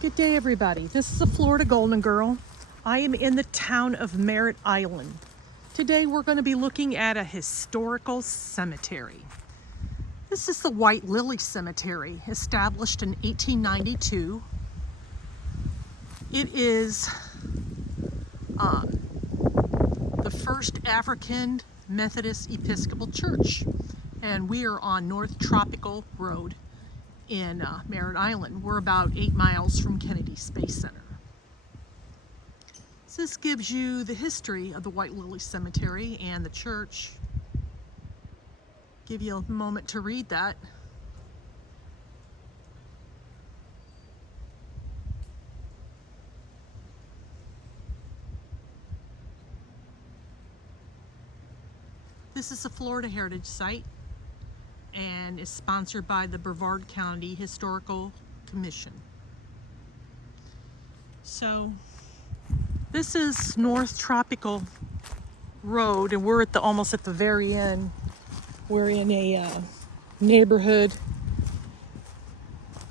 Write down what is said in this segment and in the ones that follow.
Good day, everybody. This is a Florida Golden Girl. I am in the town of Merritt Island. Today we're going to be looking at a historical cemetery. This is the White Lily Cemetery, established in 1892. It is the first African Methodist Episcopal Church, and we are on North Tropical Road in Merritt Island. We're about 8 miles from Kennedy Space Center. So this gives you the history of the White Lily Cemetery and the church. Give you a moment to read that. This is a Florida Heritage Site and is sponsored by the Brevard County Historical Commission. So this is North Tropical Road, and we're at almost at the very end. We're in a neighborhood,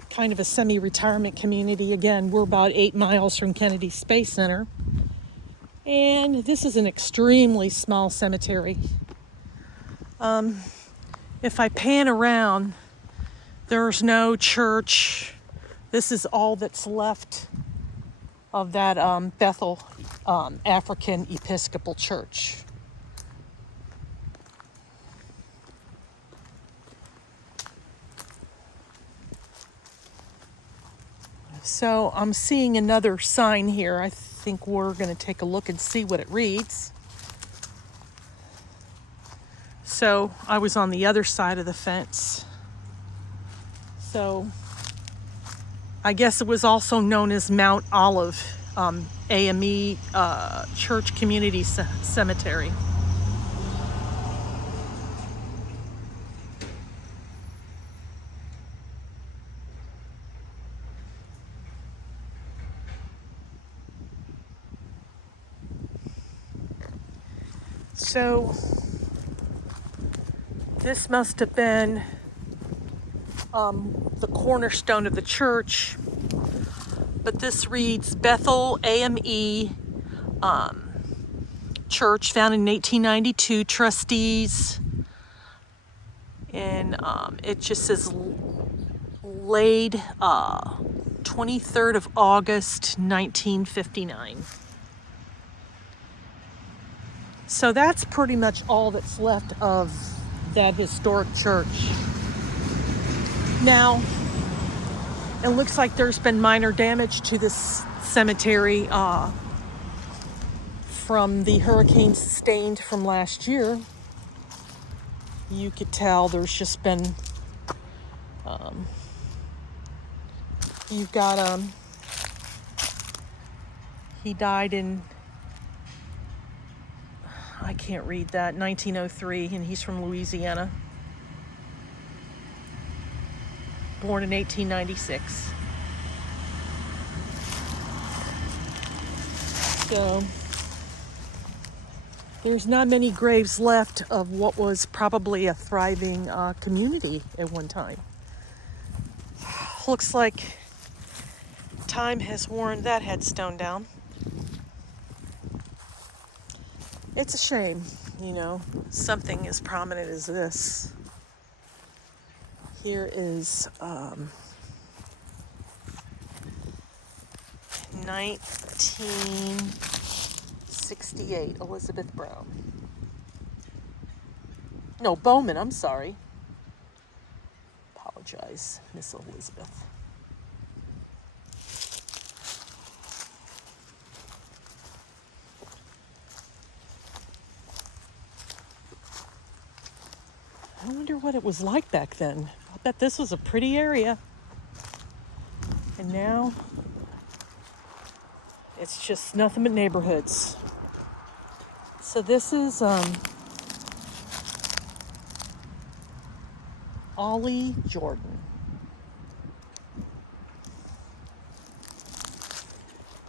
kind of a semi-retirement community. Again, we're about 8 miles from Kennedy Space Center, and this is an extremely small cemetery. If I pan around, there's no church. This is all that's left of that Bethel African Episcopal Church. So I'm seeing another sign here. I think we're going to take a look and see what it reads. So I was on the other side of the fence. So I guess it was also known as Mount Olive, AME Church Community Cemetery. So this must have been the cornerstone of the church, but this reads Bethel AME Church, founded in 1892, trustees, and it just says laid 23rd of August 1959. So that's pretty much all that's left of that historic church. Now, it looks like there's been minor damage to this cemetery from the hurricane sustained from last year. You could tell there's just been, you've got, he died in, I can't read that, 1903, and he's from Louisiana. Born in 1896. So there's not many graves left of what was probably a thriving community at one time. Looks like time has worn that headstone down. It's a shame, you know, something as prominent as this. Here is 1968, Elizabeth Brown. No, Bowman, I'm sorry. Apologize, Miss Elizabeth. I wonder what it was like back then. I bet this was a pretty area. And now, it's just nothing but neighborhoods. So this is Ollie Jordan.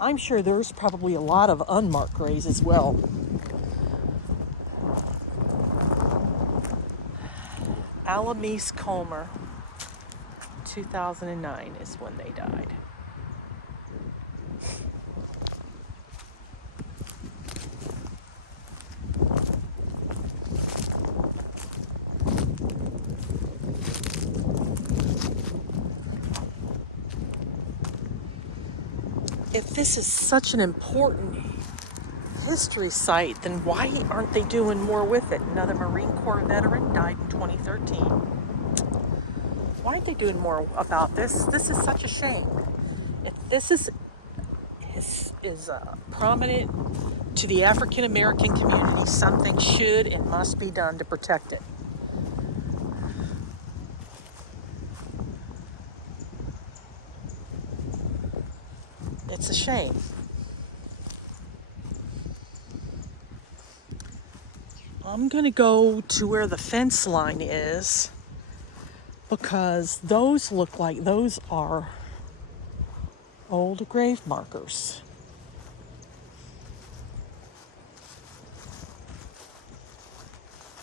I'm sure there's probably a lot of unmarked graves as well. Alamise Comer, 2009 is when they died. this is such an important history site, then why aren't they doing more with it? Another Marine Corps veteran died in 2013. Why aren't they doing more about this? This is such a shame. If this is prominent to the African American community, something should and must be done to protect it. It's a shame. I'm going to go to where the fence line is because those look like those are old grave markers.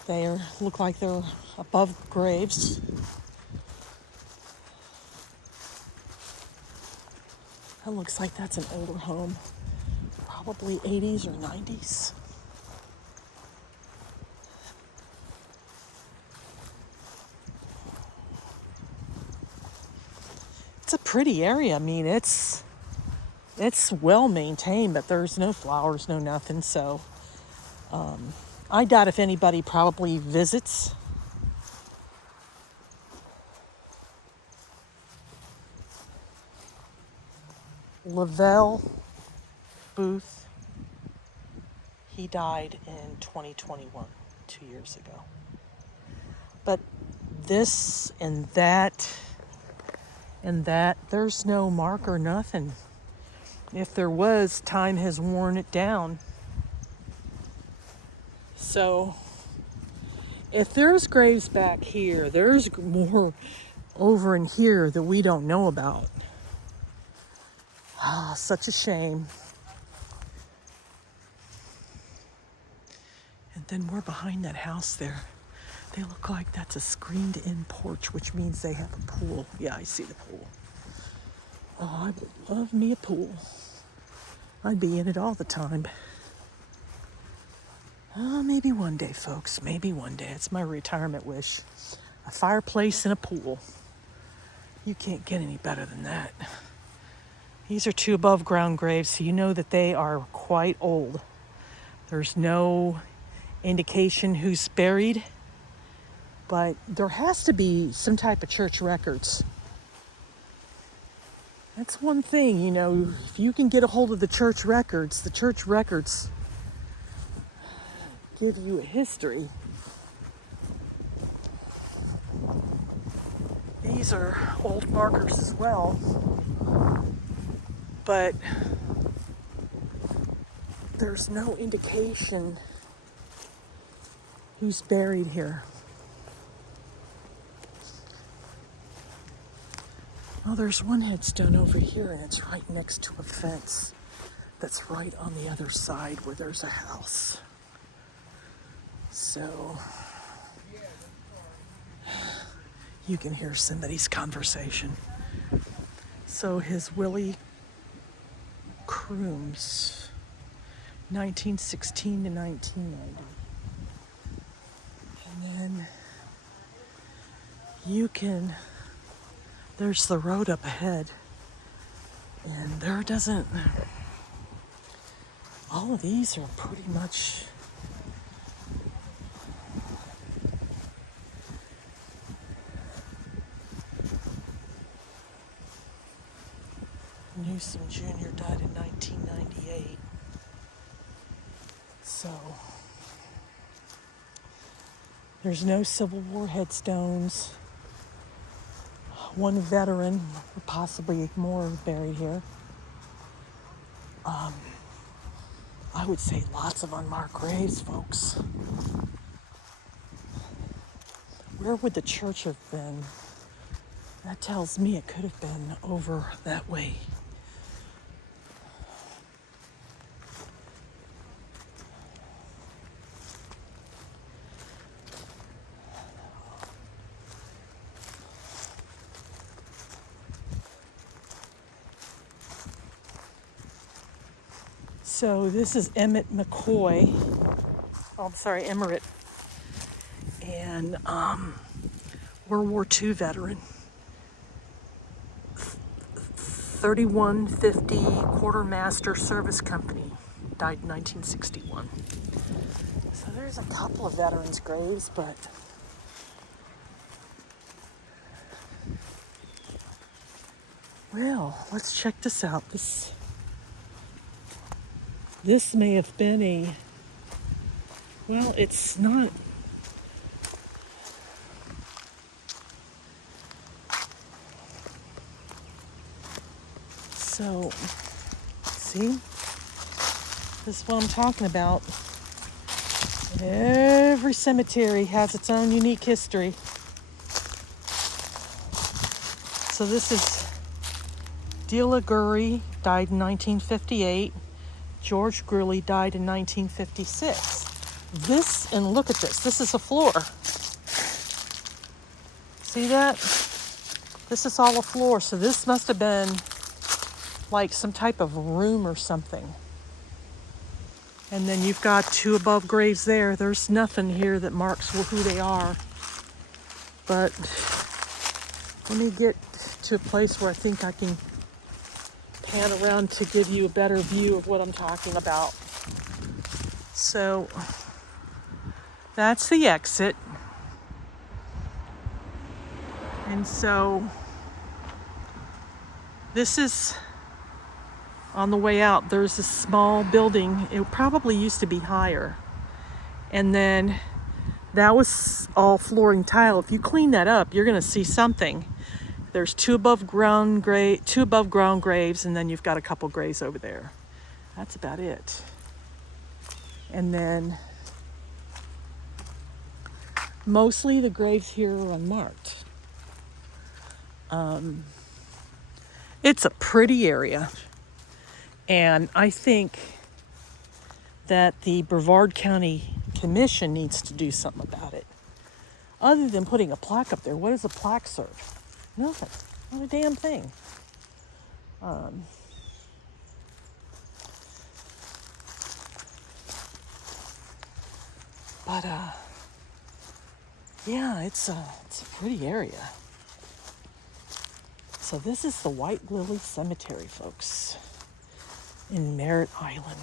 They look like they're above graves. That looks like that's an older home, probably 80s or 90s. It's a pretty area. I mean, it's well maintained, but there's no flowers, no nothing. So I doubt if anybody probably visits. Lavelle Booth, he died in 2021, 2 years ago. But this and that, there's no marker, nothing. If there was, time has worn it down. So if there's graves back here, there's more over in here that we don't know about. Ah, such a shame. And then we're behind that house there. They look like that's a screened-in porch, which means they have a pool. Yeah, I see the pool. Oh, I would love me a pool. I'd be in it all the time. Oh, maybe one day, folks. Maybe one day. It's my retirement wish. A fireplace and a pool. You can't get any better than that. These are 2 above ground graves, so you know that they are quite old. There's no indication who's buried, but there has to be some type of church records. That's one thing, you know, if you can get a hold of the church records give you a history. These are old markers as well, but there's no indication who's buried here. Oh, there's one headstone over here, and it's right next to a fence that's right on the other side where there's a house. So you can hear somebody's conversation. So his Willie Crooms, 1916 to 1990. And then there's the road up ahead. And all of these are pretty much Newsom Jr. died in 1998. So there's no Civil War headstones. One veteran, or possibly more, buried here. I would say lots of unmarked graves, folks. Where would the church have been? That tells me it could have been over that way. So this is Emmett McCoy. Oh, I'm sorry, Merritt. And World War II veteran. 3150 Quartermaster Service Company, died in 1961. So there's a couple of veterans' graves, but well, let's check this out. This may have been a, well, it's not. So, see? This is what I'm talking about. Every cemetery has its own unique history. So this is Delia Gurry, died in 1958. George Gurley died in 1956. This, and look at this. This is a floor. See that? This is all a floor. So this must have been like some type of room or something. And then you've got two above graves there. There's nothing here that marks who they are. But let me get to a place where I think I can pan around to give you a better view of what I'm talking about. So that's the exit. And so this is on the way out. There's a small building. It probably used to be higher. And then that was all flooring tile. If you clean that up, you're going to see something. There's two above ground graves, and then you've got a couple graves over there. That's about it. And then mostly the graves here are unmarked. It's a pretty area. And I think that the Brevard County Commission needs to do something about it. Other than putting a plaque up there, what does a plaque serve? Nothing. Not a damn thing. Yeah, it's a pretty area. So this is the White Lily Cemetery, folks, in Merritt Island.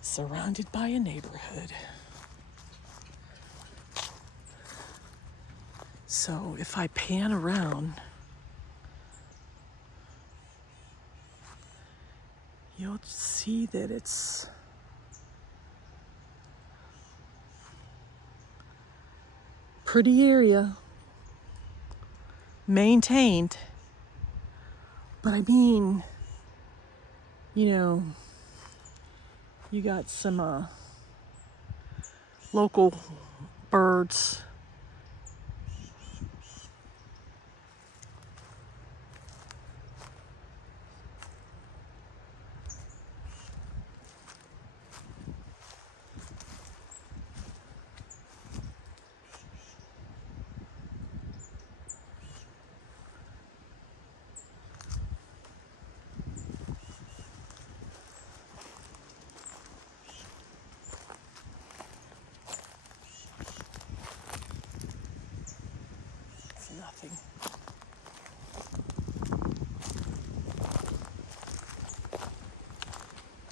Surrounded by a neighborhood. So if I pan around, you'll see that it's pretty area, maintained, but I mean, you know, you got some local birds. Nothing.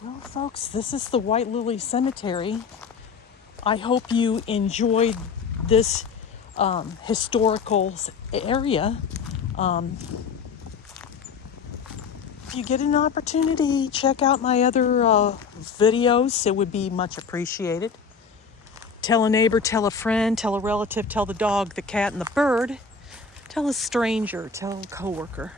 Well, folks, this is the White Lily Cemetery. I hope you enjoyed this historical area. If you get an opportunity, check out my other videos. It would be much appreciated. Tell a neighbor, tell a friend, tell a relative, tell the dog, the cat, and the bird. Tell a stranger, tell a coworker.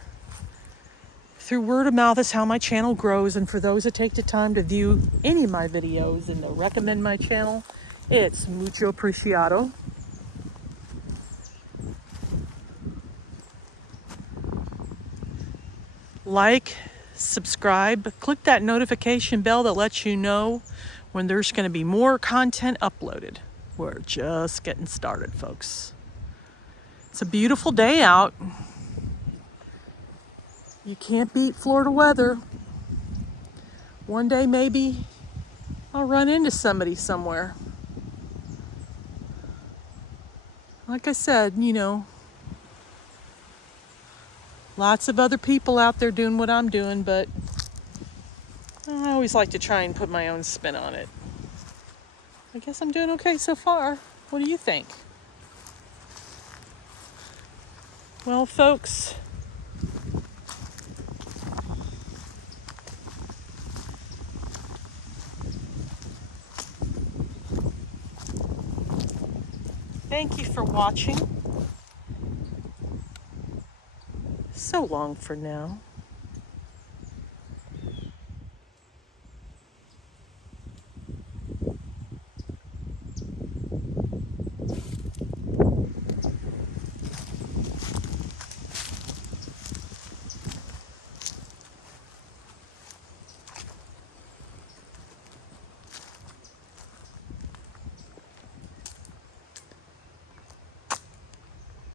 Through word of mouth is how my channel grows, and for those that take the time to view any of my videos and to recommend my channel, it's mucho apreciado. Like, subscribe, click that notification bell that lets you know when there's going to be more content uploaded. We're just getting started, folks. It's a beautiful day out. You can't beat Florida weather. One day maybe I'll run into somebody somewhere. like I said, lots of other people out there doing what I'm doing, but I always like to try and put my own spin on it. I guess I'm doing okay so far. What do you think? Well, folks, thank you for watching. So long for now.